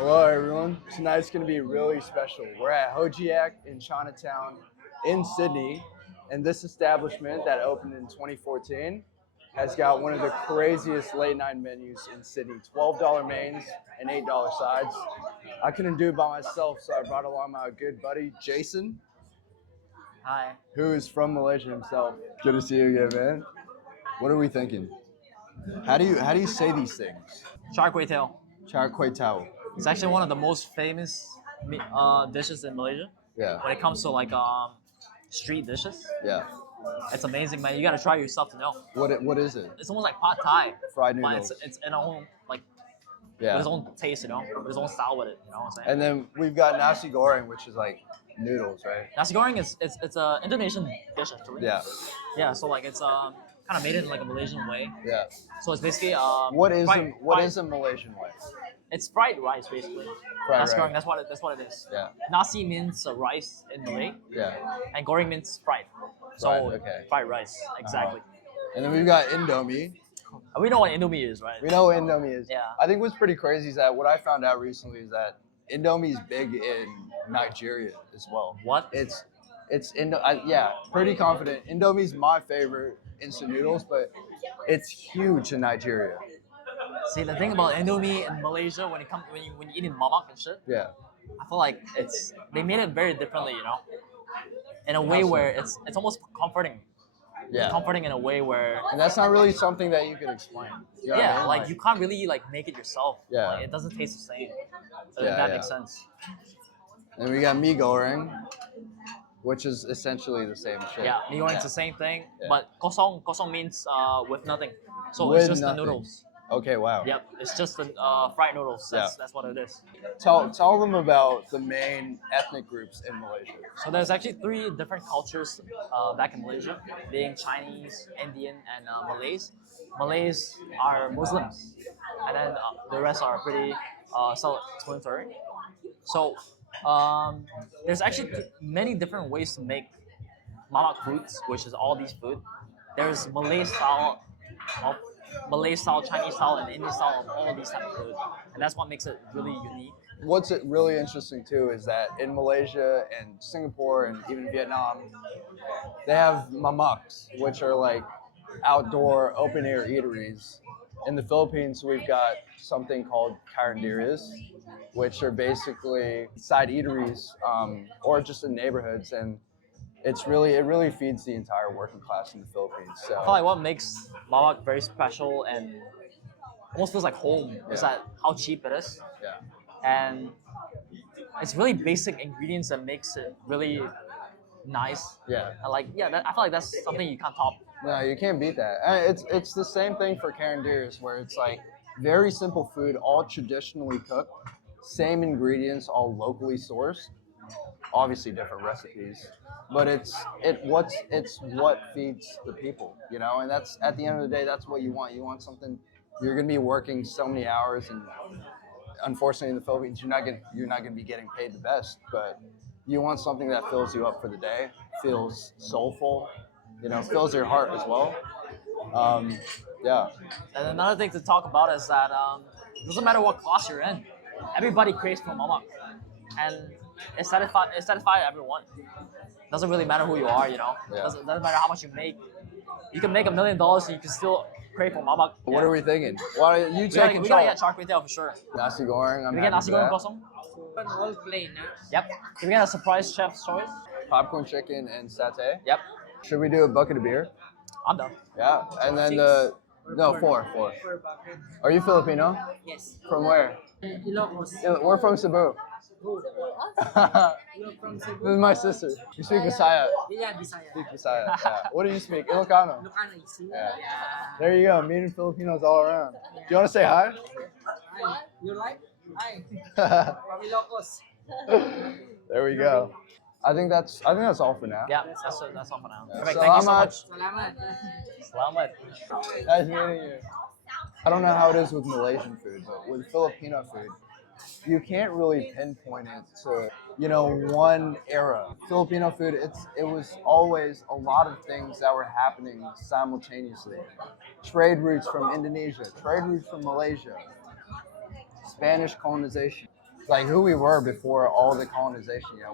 Hello everyone. Tonight's going to be really special. We're at Hoak in Chinatown in Sydney, and this establishment that opened in 2014 has got one of the craziest late night menus in Sydney. $12 mains and $8 sides. I couldn't do it by myself, so I brought along my good buddy Jason, Hi. who is from Malaysia himself. Good to see you again, man. What are we thinking? How do you say these things? Char kway teow. Char kway teow. It's actually one of the most famous dishes in Malaysia. Yeah. When it comes to like street dishes, Yeah. it's amazing, man. You gotta try it yourself to know. What is it? It's almost like pad thai, Fried but noodles. it's in a own like Yeah. with its own taste, with its own style with it. You know what I'm saying? And then we've got nasi goreng, which is like noodles, right? Nasi goreng is it's a Indonesian dish actually. Yeah. Yeah. So like it's kind of made it in like a Malaysian way. Yeah. So it's basically What is fried, a Malaysian way? It's fried rice basically. Fried Nasi rice. goreng. That's what it is. Yeah. Nasi means rice in Malay, Yeah. and goreng means fried. So Fried, okay. fried rice, exactly. And then we've got Indomie. We know what Indomie is, right? We know what Indomie is. Yeah. I think what's pretty crazy is that what I found out recently is that Indomie is big in Nigeria as well. What? It's yeah, pretty confident. Indomie's my favorite instant noodles, but it's huge in Nigeria. See, the thing about Indomie in Malaysia, when you eat in mamak and shit, Yeah. I feel like they made it very differently, in a way How so? where it's almost comforting. Yeah. Comforting in a way where And that's not really something that you can explain. You know what I yeah, mean? like you can't really like make it yourself. Yeah. Like, it doesn't taste the same. So Yeah, that yeah. makes sense. And we got mee goreng, which is essentially the same shit. Yeah, mee goreng is the same thing, Yeah. but kosong means with nothing. So With it's just nothing. the noodles. Okay, wow. Yep, it's just the fried noodles. That's what it is. Tell them about the main ethnic groups in Malaysia. So there's actually three different cultures back in Malaysia, being Chinese, Indian, and Malays. Malays are Muslims, and then the rest are pretty self-explanatory. So there's actually many different ways to make mamak foods, which is all these food. There's Malay style, Chinese style, and Indian style of all these type of food, and that's what makes it really unique. What's really interesting too is that in Malaysia and Singapore and even Vietnam, they have mamaks, which are like outdoor open air eateries. In the Philippines, we've got something called carinderias, which are basically side eateries or just in neighborhoods, and it really feeds the entire working class in the Philippines. I feel So like what makes mamak very special and almost feels like home is Yeah. that how cheap it is, yeah, and it's really basic ingredients that makes it really nice. yeah. And like I feel like that's something you can't top. No, you can't beat that. It's the same thing for carinderias, where it's like very simple food, all traditionally cooked, same ingredients, all locally sourced. Obviously different recipes, but it's what feeds the people, and that's at the end of the day, that's what you want. You want something. You're gonna be working so many hours, and unfortunately in the Philippines, you're not gonna be getting paid the best, but you want something that fills you up for the day, feels soulful, fills your heart as well. Yeah, And another thing to talk about is that it doesn't matter what class you're in, everybody craves for mamak, and it satisfies everyone. Doesn't really matter who you are, Yeah. Doesn't matter how much you make. You can make $1 million and you can still crave for mamak. What are we thinking? Why don't you We take gotta control? get char kway teow for sure. Nasi goreng. I'm Can we get happy nasi for goreng that. kosong? All plain, huh? Yep. Can we get a surprise chef's choice? Popcorn chicken and satay. Yep. Should we do a bucket of beer? I'm done. Yeah, and then four. For bucket. Are you Filipino? Yes. From where? Ilocos. Yeah, we're from Cebu. Who? This You're from Cebu. is my sister. You speak Bisaya. Yeah, Bisaya. Speak Bisaya. Yeah. What do you speak? Ilocano. Ilocano, you see? Yeah. Yeah. There you go. Meeting Filipinos all around. Do you want to say hi? Hi. You like? Hi. From Ilocos. There we go. I think that's all for now. Yeah, that's all for now. Yeah. Perfect. Thank you so much. Salamat. Selamat. Nice meeting you. I don't know how it is with Malaysian food, but with Filipino food, you can't really pinpoint it to, one era. Filipino food, it was always a lot of things that were happening simultaneously. Trade routes from Indonesia, trade routes from Malaysia, Spanish colonization. like who we were before all the colonization. You know,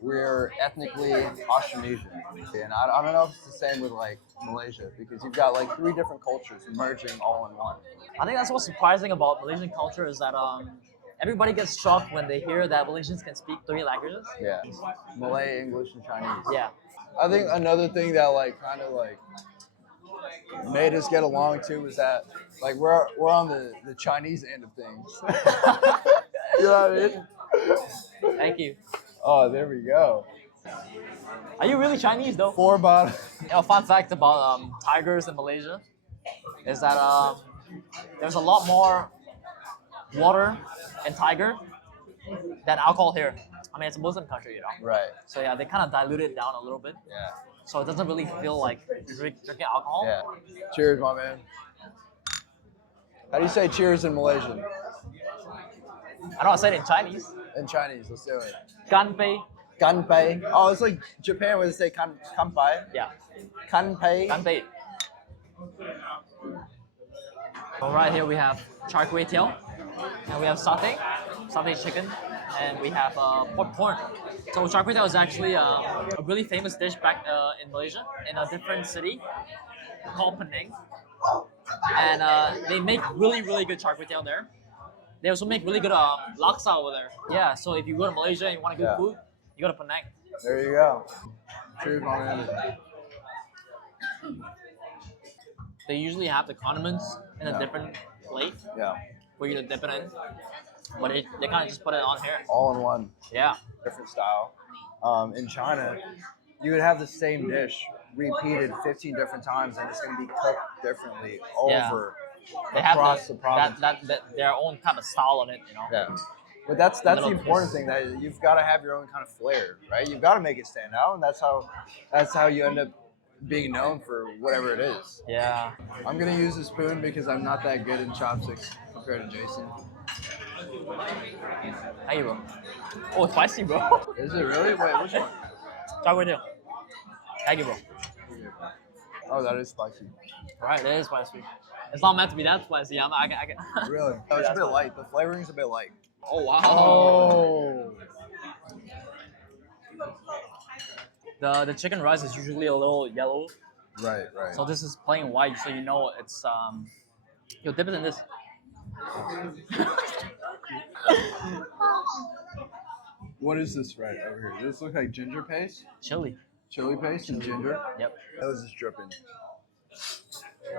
we're ethnically Austronesian, and I don't know if it's the same with like Malaysia because you've got like 3 different cultures merging all in one. I think that's what's surprising about Malaysian culture is that everybody gets shocked when they hear that Malaysians can speak 3 languages. Yeah, Malay, English, and Chinese. Yeah. I think another thing that like kind of like made us get along too was that like we're on the Chinese end of things. You know what I mean? Thank you. Oh, there we go. Are you really Chinese though? 4 bottom. You know, fun fact about tigers in Malaysia is that there's a lot more water in tiger than alcohol here. I mean, it's a Muslim country, you know. Right. So yeah, they kind of dilute it down a little bit, Yeah. so it doesn't really feel like drinking alcohol. Yeah. Cheers, my man. How do you say cheers in Malaysian? I know I said it in Chinese. In Chinese, let's do it. Ganpei. Ganpei. Oh, it's like Japan where they say kanpai. Yeah. Kanpei. Ganpei. All right, here we have char kway teow, and we have satay chicken, and we have pork porn. So char kway teow is actually a really famous dish back in Malaysia, in a different city called Penang, and they make really good char kway teow there. They also make really good laksa over there. Yeah, so if you go to Malaysia and you want good food, you go to Penang. There you go. Cheers, my man. They usually have the condiments in a different plate Yeah. for you to dip it in, but they kind of just put it on here. All in one. Yeah. Different style. In China, you would have the same dish repeated 15 different times, and it's going to be cooked differently over They have across the province. that their own kind of style on it, you know. Yeah. But that's the little important twist. thing, that you've got to have your own kind of flair, right? You've got to make it stand out, and that's how you end up being known for whatever it is. Yeah. I'm gonna use a spoon because I'm not that good in chopsticks compared to Jason. Thank you, bro. Oh, it's spicy, bro. Is it really? Wait, which one? Char kway teow. Thank you, bro. Oh, that is spicy. Right, it is spicy. It's not meant to be that spicy. I can. Really? Oh, it's a bit light. The flavoring's a bit light. Oh wow. Oh. The chicken rice is usually a little yellow, Right. so this is plain white, so you know it's you'll dip it in this. What is this right over here? Does this look like ginger paste? Chili. Chili paste and ginger? Yep. That was just dripping.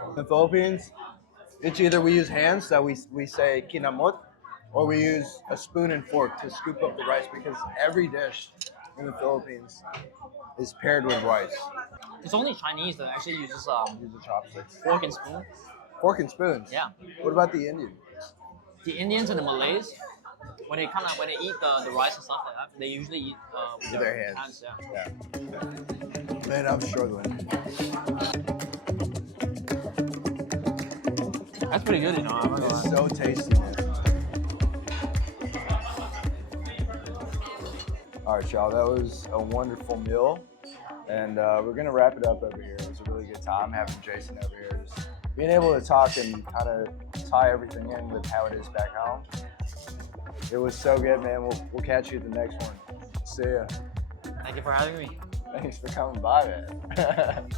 In the Philippines, it's either we use hands, that we say kinamot, or we use a spoon and fork to scoop up the rice, because every dish in the Philippines is paired with rice. It's only Chinese that actually uses Use the chopsticks. fork and spoon. Fork and spoons. Yeah. What about the Indian? The Indians and the Malays, when they eat the rice and stuff like that, they usually eat with their hands. Yeah. Yeah. Man, I'm struggling. That's pretty good, you know. I'm not gonna It's lie. so tasty, man. All right, y'all. That was a wonderful meal, and we're gonna wrap it up over here. It was a really good time having Jason over here. Just being able to talk and kind of tie everything in with how it is back home. It was so good, man. We'll catch you at the next one. See ya. Thank you for having me. Thanks for coming by, man.